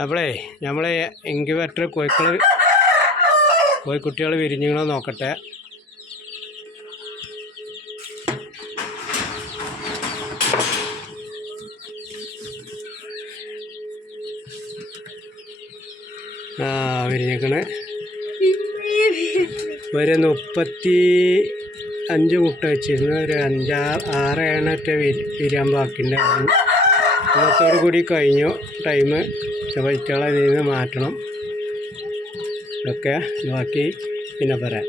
അപ്പോളേ നമ്മൾ ഇൻക്യുബേറ്റർ കോഴിക്കുട്ടികൾ വിരിഞ്ഞിങ്ങണോ നോക്കട്ടെ. വിരിഞ്ഞേക്കണ് ഒരു 35 മുട്ട വെച്ചിരുന്നു. ഒരു 5-6 എണ്ണറ്റ വിരിയാൻ ബാക്കിൻ്റെ ഇന്നത്തോടു കൂടി കഴിഞ്ഞു ടൈം. വൈറ്റുകളെ ഇതിൽ നിന്ന് മാറ്റണം. ഒക്കെ ബാക്കി പിന്നെ പറയാം.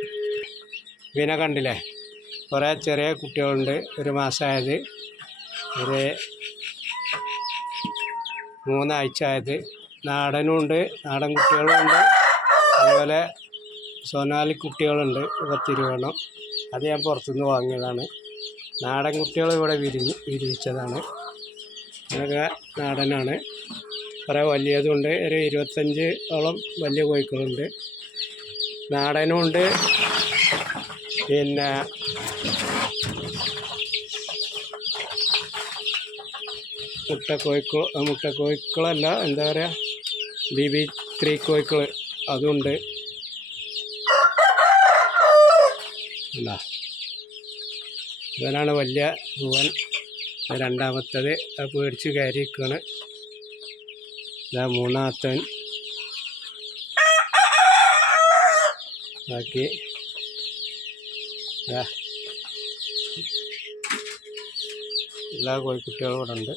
പിന്നെ കണ്ടില്ലേ, കുറേ ചെറിയ കുട്ടികളുണ്ട്. 1 മാസമായത്, ഒരു 3 ആഴ്ച ആയത്. നാടനുണ്ട്, നാടൻ കുട്ടികളുണ്ട്. അതുപോലെ സോനാലി കുട്ടികളുണ്ട് 10-20 എണ്ണം. അത് ഞാൻ പുറത്തുനിന്ന് വാങ്ങിയതാണ്. നാടൻ കുട്ടികൾ ഇവിടെ വിരിയിച്ചതാണ്. ഇതൊക്കെ നാടനാണ്. കുറേ വലിയതുണ്ട്. ഒരു 25ഓളം വലിയ കോഴിക്കളുണ്ട്. നാടനുണ്ട്. പിന്നെ മുട്ടക്കോഴിക്കളല്ല, എന്താ പറയുക, BB3 കോഴിക്കൾ അതുണ്ട്. എന്താ ഇവനാണ് വലിയ പൂവൻ. രണ്ടാമത്തത് അത് പേടിച്ച് കയറിയിരിക്കുകയാണ്. ഇതാ മൂന്നാമത്തവൻ. ബാക്കി എല്ലാ കോഴിക്കുട്ടികളും ഇവിടെ ഉണ്ട്.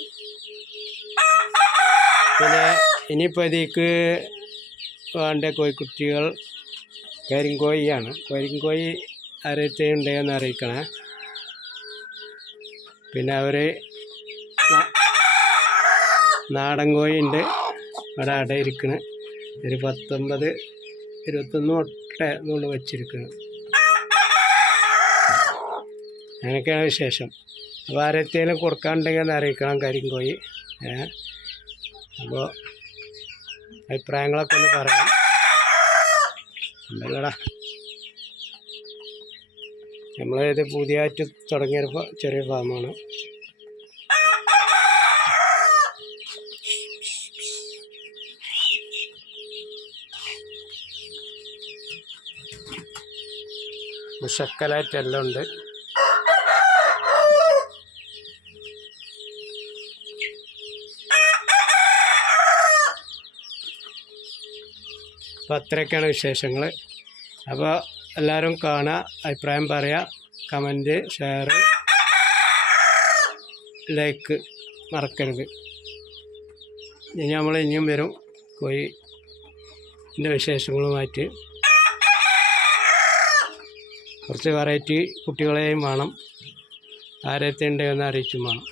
പിന്നെ ഇനിയിപ്പോൾ ഇതിലേക്ക് വേണ്ട കോഴിക്കുട്ടികൾ കരിങ്കോഴിയാണ്. കരിങ്കോഴി ആരെടുത്തുണ്ടെന്ന് അറിയിക്കണേ. പിന്നെ അവർ നാടൻ കോഴി ഉണ്ട് അവിടെ അടയിരിക്കണ്. ഒരു 19-21 മുട്ട കൊണ്ട് വെച്ചിരിക്കണം. അങ്ങനെയൊക്കെയാണ് വിശേഷം. അപ്പോൾ ആരെത്തേലും കൊടുക്കാനുണ്ടെങ്കിൽ ഒന്ന് അറിയിക്കണം കരിങ്കോഴി. അപ്പോൾ അഭിപ്രായങ്ങളൊക്കെ ഒന്ന് പറയാം. ഉണ്ടല്ലോടാ, നമ്മളിത് പുതിയതായിട്ട് തുടങ്ങിയൊരു ചെറിയ ഫാമാണ്. മുഷക്കലായിട്ടെല്ലാം ഉണ്ട്. അപ്പോൾ അത്രയൊക്കെയാണ് വിശേഷങ്ങൾ. അപ്പോൾ എല്ലാവരും കാണുക, അഭിപ്രായം പറയുക, കമൻറ്റ്, ഷെയർ, ലൈക്ക് മറക്കരുത്. ഇനി നമ്മൾ ഇനിയും വരും കോഴിൻ്റെ വിശേഷങ്ങളുമായിട്ട്. കുറച്ച് വെറൈറ്റി കുട്ടികളെയും വേണം, ആരത്തെ ഉണ്ടെന്ന് അറിയിച്ചും വേണം.